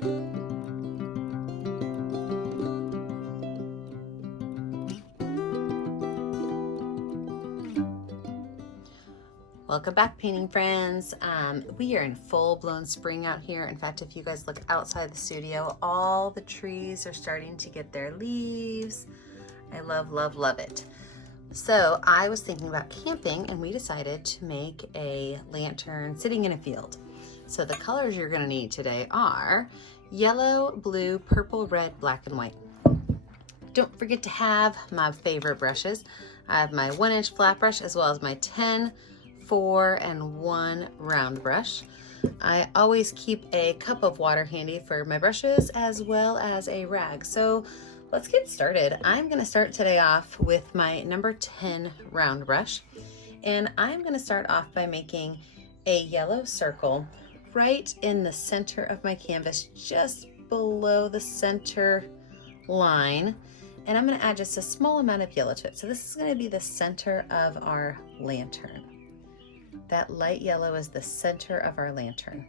Welcome back, painting friends. We are in full-blown spring out here. In fact, if you guys look outside the studio, all the trees are starting to get their leaves. I love, love, love it. So I was thinking about camping, and we decided to make a lantern sitting in a field. So the colors you're gonna need today are yellow, blue, purple, red, black, and white. Don't forget to have my favorite brushes. I have my 1-inch flat brush as well as my 10, 4, and 1 round brush. I always keep a cup of water handy for my brushes as well as a rag. So let's get started. I'm gonna start today off with my number 10 round brush. And I'm gonna start off by making a yellow circle right in the center of my canvas, just below the center line. And I'm gonna add just a small amount of yellow to it. So this is gonna be the center of our lantern. That light yellow is the center of our lantern.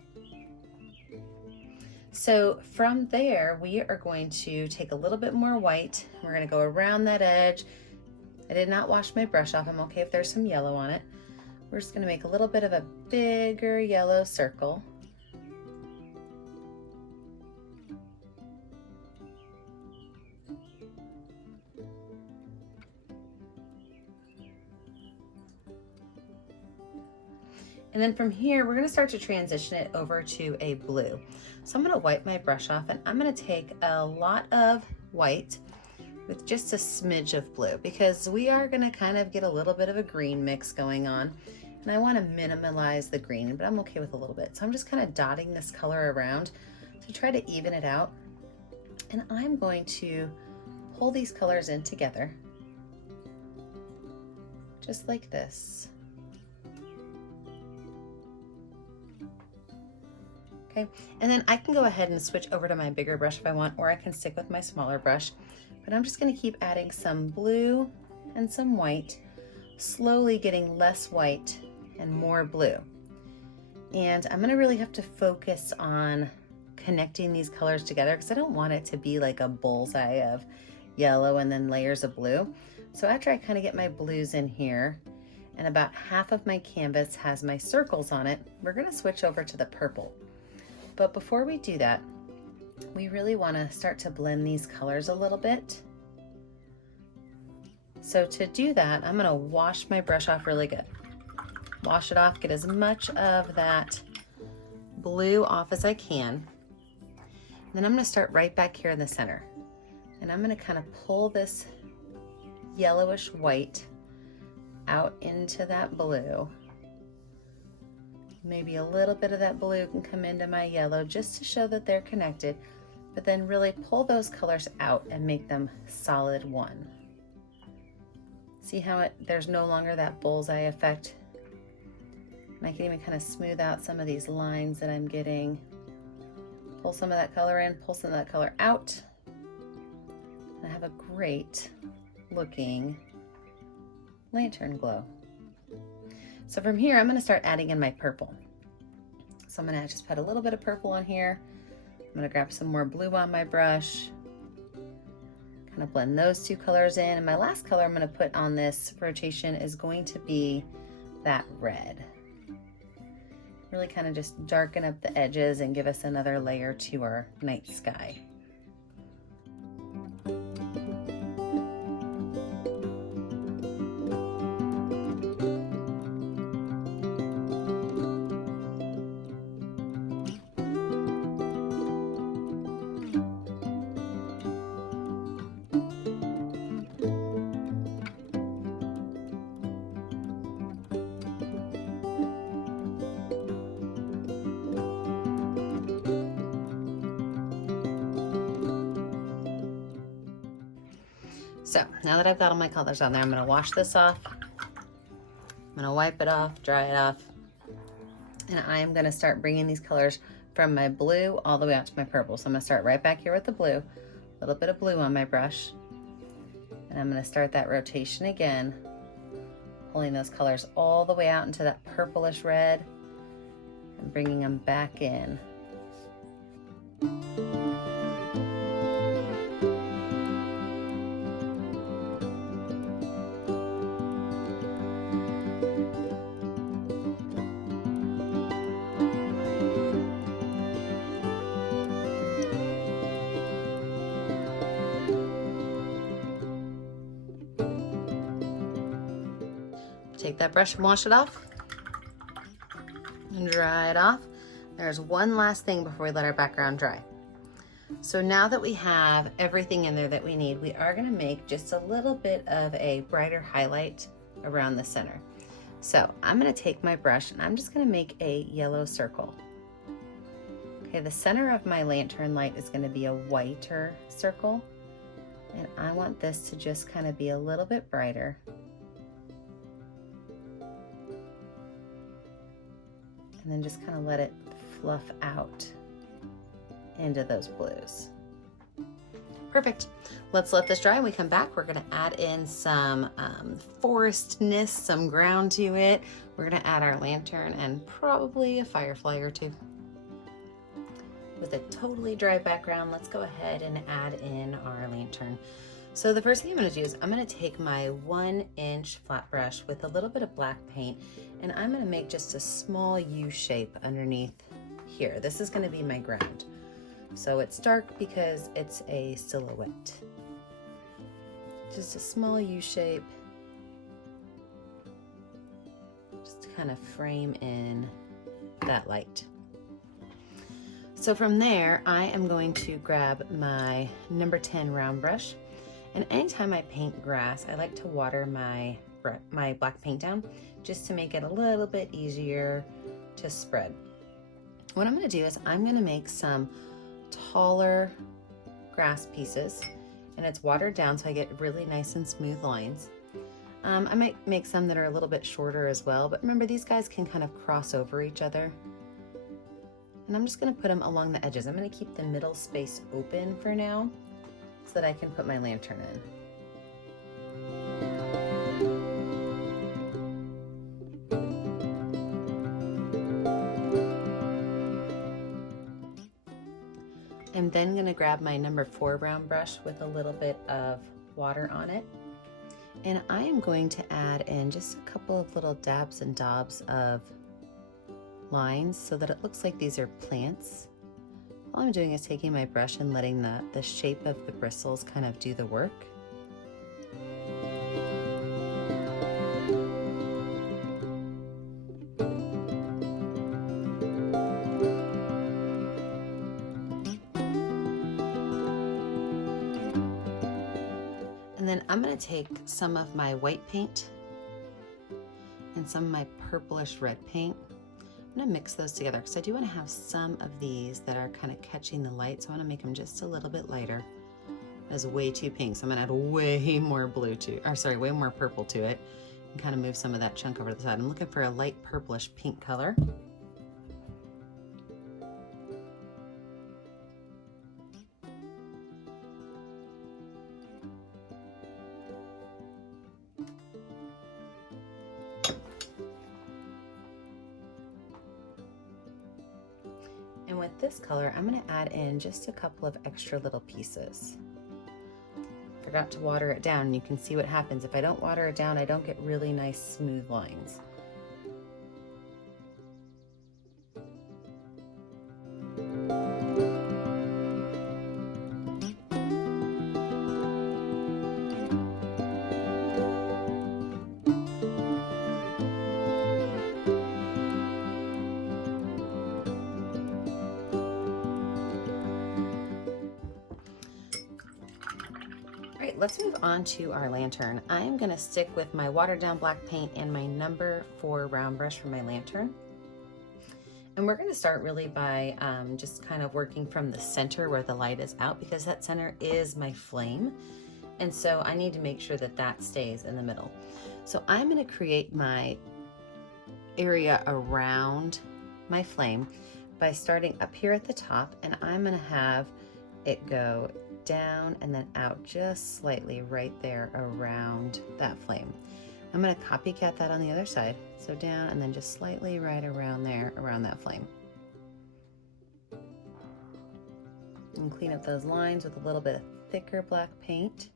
So from there, we are going to take a little bit more white. We're gonna go around that edge. I did not wash my brush off. I'm okay if there's some yellow on it. We're just gonna make a little bit of a bigger yellow circle. And then from here, we're gonna start to transition it over to a blue. So I'm gonna wipe my brush off, and I'm gonna take a lot of white with just a smidge of blue, because we are gonna kind of get a little bit of a green mix going on. And I wanna minimize the green, but I'm okay with a little bit. So I'm just kind of dotting this color around to try to even it out. And I'm going to pull these colors in together, just like this. Okay, and then I can go ahead and switch over to my bigger brush if I want, or I can stick with my smaller brush. But I'm just gonna keep adding some blue and some white, slowly getting less white and more blue. And I'm gonna really have to focus on connecting these colors together, because I don't want it to be like a bullseye of yellow and then layers of blue. So after I kind of get my blues in here, and about half of my canvas has my circles on it, we're gonna switch over to the purple. But before we do that, we really want to start to blend these colors a little bit. So to do that, I'm going to wash my brush off really good. Wash it off, get as much of that blue off as I can. Then I'm going to start right back here in the center. And I'm going to kind of pull this yellowish white out into that blue. Maybe a little bit of that blue can come into my yellow just to show that they're connected, but then really pull those colors out and make them solid one. See how there's no longer that bullseye effect? And I can even kind of smooth out some of these lines that I'm getting. Pull some of that color in, pull some of that color out. And I have a great looking lantern glow. So from here, I'm gonna start adding in my purple. So I'm gonna just put a little bit of purple on here. I'm gonna grab some more blue on my brush, kind of blend those two colors in. And my last color I'm gonna put on this rotation is going to be that red. Really kind of just darken up the edges and give us another layer to our night sky. So now that I've got all my colors on there, I'm gonna wash this off. I'm gonna wipe it off, dry it off. And I am gonna start bringing these colors from my blue all the way out to my purple. So I'm gonna start right back here with the blue, a little bit of blue on my brush. And I'm gonna start that rotation again, pulling those colors all the way out into that purplish red and bringing them back in. Take that brush and wash it off and dry it off. There's one last thing before we let our background dry. So now that we have everything in there that we need, we are gonna make just a little bit of a brighter highlight around the center. So I'm gonna take my brush and I'm just gonna make a yellow circle. Okay, the center of my lantern light is gonna be a whiter circle, and I want this to just kind of be a little bit brighter. And then just kind of let it fluff out into those blues. Perfect. Let's let this dry. When we come back, we're gonna add in some forestness, some ground to it. We're gonna add our lantern and probably a firefly or two. With a totally dry background, let's go ahead and add in our lantern. So the first thing I'm gonna do is I'm gonna take my 1-inch flat brush with a little bit of black paint, and I'm gonna make just a small U shape underneath here. This is gonna be my ground. So it's dark because it's a silhouette. Just a small U shape. Just to kind of frame in that light. So from there, I am going to grab my number 10 round brush. And anytime I paint grass, I like to water my black paint down just to make it a little bit easier to spread. What I'm gonna do is I'm gonna make some taller grass pieces, and it's watered down so I get really nice and smooth lines. I might make some that are a little bit shorter as well, but remember these guys can kind of cross over each other. And I'm just gonna put them along the edges. I'm gonna keep the middle space open for now so that I can put my lantern in. I'm then gonna grab my number 4 brown brush with a little bit of water on it. And I am going to add in just a couple of little dabs and daubs of lines so that it looks like these are plants. All I'm doing is taking my brush and letting the shape of the bristles kind of do the work. And then I'm going to take some of my white paint and some of my purplish red paint. I'm going to mix those together because I do want to have some of these that are kind of catching the light, so I want to make them just a little bit lighter. That's way too pink, so I'm going to add way more blue to, or sorry, way more purple to it, and kind of move some of that chunk over to the side. I'm looking for a light purplish pink color. And with this color, I'm going to add in just a couple of extra little pieces. Forgot to water it down, and you can see what happens. If I don't water it down, I don't get really nice smooth lines. Let's move on to our lantern. I am going to stick with my watered down black paint and my number 4 round brush for my lantern. And we're going to start really by just kind of working from the center where the light is out, because that center is my flame. And so I need to make sure that that stays in the middle. So I'm going to create my area around my flame by starting up here at the top, and I'm going to have it go down and then out just slightly right there around that flame. I'm going to copycat that on the other side. So down and then just slightly right around there, around that flame. And clean up those lines with a little bit of thicker black paint.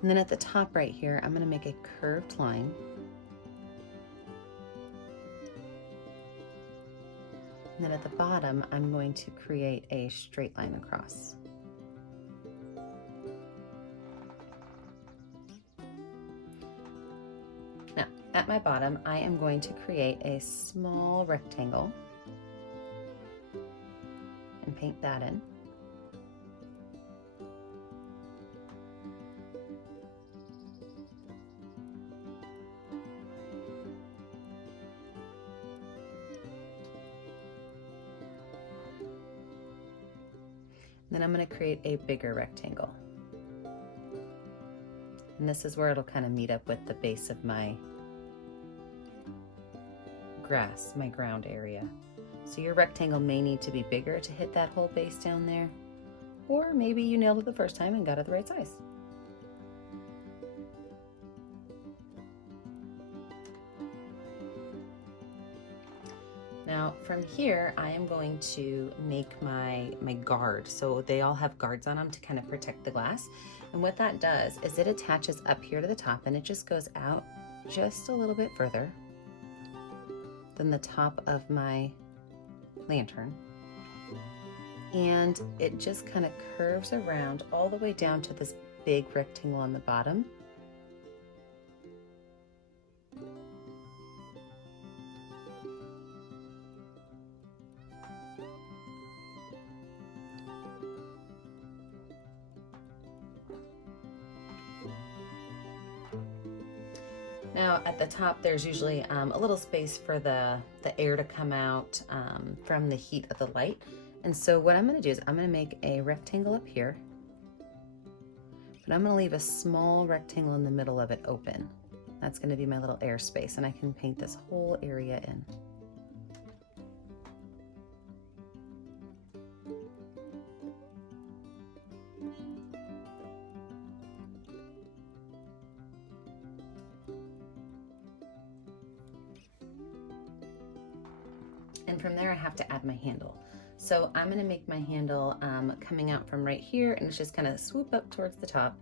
And then at the top right here, I'm going to make a curved line. And then at the bottom, I'm going to create a straight line across. Now, at my bottom, I am going to create a small rectangle and paint that in. Then I'm going to create a bigger rectangle. And this is where it'll kind of meet up with the base of my grass, my ground area. So your rectangle may need to be bigger to hit that whole base down there, or maybe you nailed it the first time and got it the right size. Now from here, I am going to make my guard. So they all have guards on them to kind of protect the glass. And what that does is it attaches up here to the top, and it just goes out just a little bit further than the top of my lantern. And it just kind of curves around all the way down to this big rectangle on the bottom. Now at the top, there's usually a little space for the air to come out from the heat of the light. And so what I'm going to do is I'm going to make a rectangle up here, but I'm going to leave a small rectangle in the middle of it open. That's going to be my little air space, and I can paint this whole area in. And from there I have to add my handle. So I'm going to make my handle coming out from right here, and it's just kind of swoop up towards the top.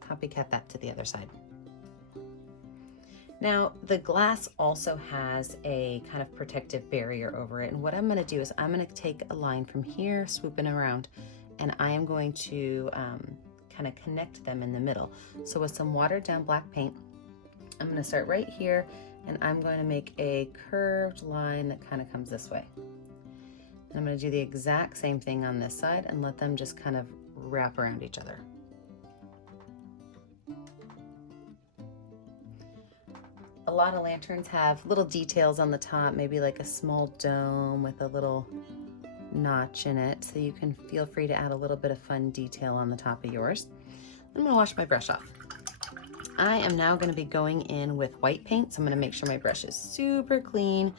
Copycat that to the other side. Now the glass also has a kind of protective barrier over it, and what I'm going to do is I'm going to take a line from here swooping around, and I am going to kind of connect them in the middle. So with some watered down black paint, I'm going to start right here, and I'm going to make a curved line that kind of comes this way. And I'm going to do the exact same thing on this side and let them just kind of wrap around each other. A lot of lanterns have little details on the top, maybe like a small dome with a little notch in it, so you can feel free to add a little bit of fun detail on the top of yours. I'm going to wash my brush off. I am now going to be going in with white paint, so I'm going to make sure my brush is super clean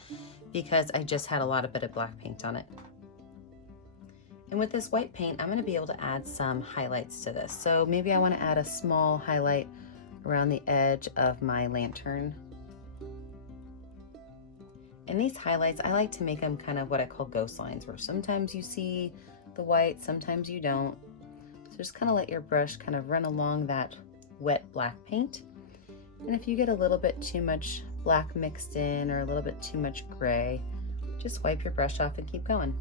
because I just had a lot of bit of black paint on it. And with this white paint, I'm going to be able to add some highlights to this. So maybe I want to add a small highlight around the edge of my lantern. And these highlights, I like to make them kind of what I call ghost lines, where sometimes you see the white, sometimes you don't. So just kind of let your brush kind of run along that wet black paint. And if you get a little bit too much black mixed in or a little bit too much gray, just wipe your brush off and keep going.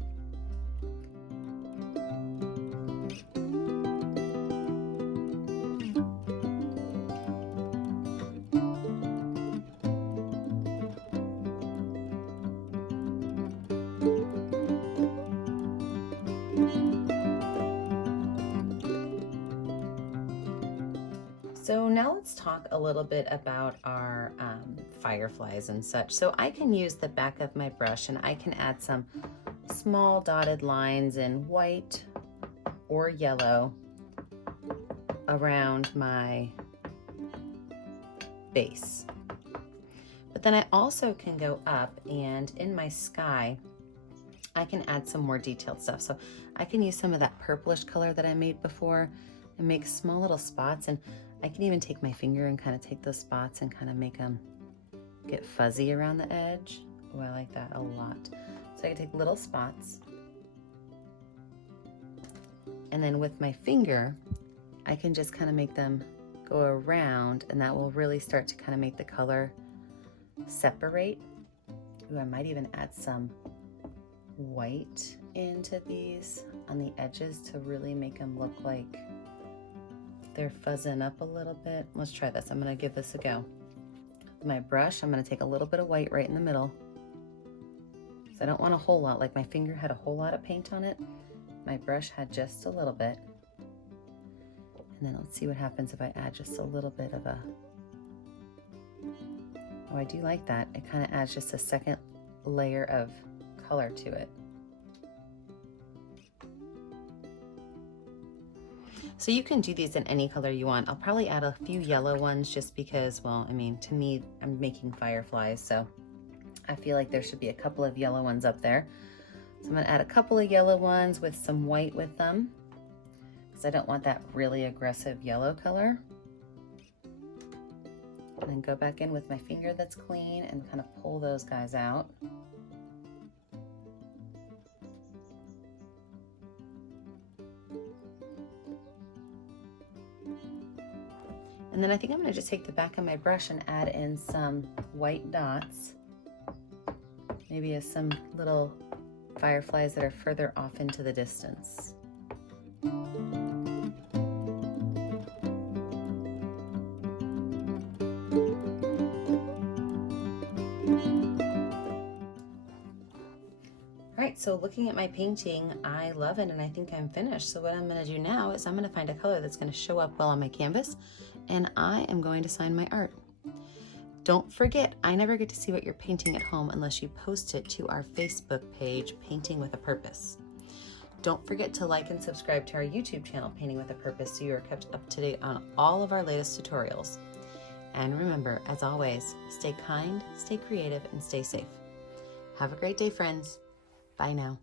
So now let's talk a little bit about our fireflies and such. So I can use the back of my brush and I can add some small dotted lines in white or yellow around my base. But then I also can go up, and in my sky, I can add some more detailed stuff. So I can use some of that purplish color that I made before and make small little spots, and I can even take my finger and kind of take those spots and kind of make them get fuzzy around the edge. Oh, I like that a lot. So I can take little spots, and then with my finger, I can just kind of make them go around, and that will really start to kind of make the color separate. Ooh, I might even add some white into these on the edges to really make them look like they're fuzzing up a little bit. Let's try this. I'm gonna give this a go. With my brush, I'm gonna take a little bit of white right in the middle. So I don't want a whole lot, like my finger had a whole lot of paint on it. My brush had just a little bit. And then let's see what happens if I add just a little bit of a, oh, I do like that. It kind of adds just a second layer of color to it. So you can do these in any color you want. I'll probably add a few yellow ones just because, well, I mean, to me, I'm making fireflies, so I feel like there should be a couple of yellow ones up there. So I'm gonna add a couple of yellow ones with some white with them, because I don't want that really aggressive yellow color. And then go back in with my finger that's clean and kind of pull those guys out. And then I think I'm gonna just take the back of my brush and add in some white dots. Maybe as some little fireflies that are further off into the distance. Alright, so looking at my painting, I love it and I think I'm finished. So what I'm gonna do now is I'm gonna find a color that's gonna show up well on my canvas, and I am going to sign my art. Don't forget, I never get to see what you're painting at home unless you post it to our Facebook page, Painting with a Purpose. Don't forget to like and subscribe to our YouTube channel, Painting with a Purpose, so you are kept up to date on all of our latest tutorials. And remember, as always, stay kind, stay creative, and stay safe. Have a great day, friends. Bye now.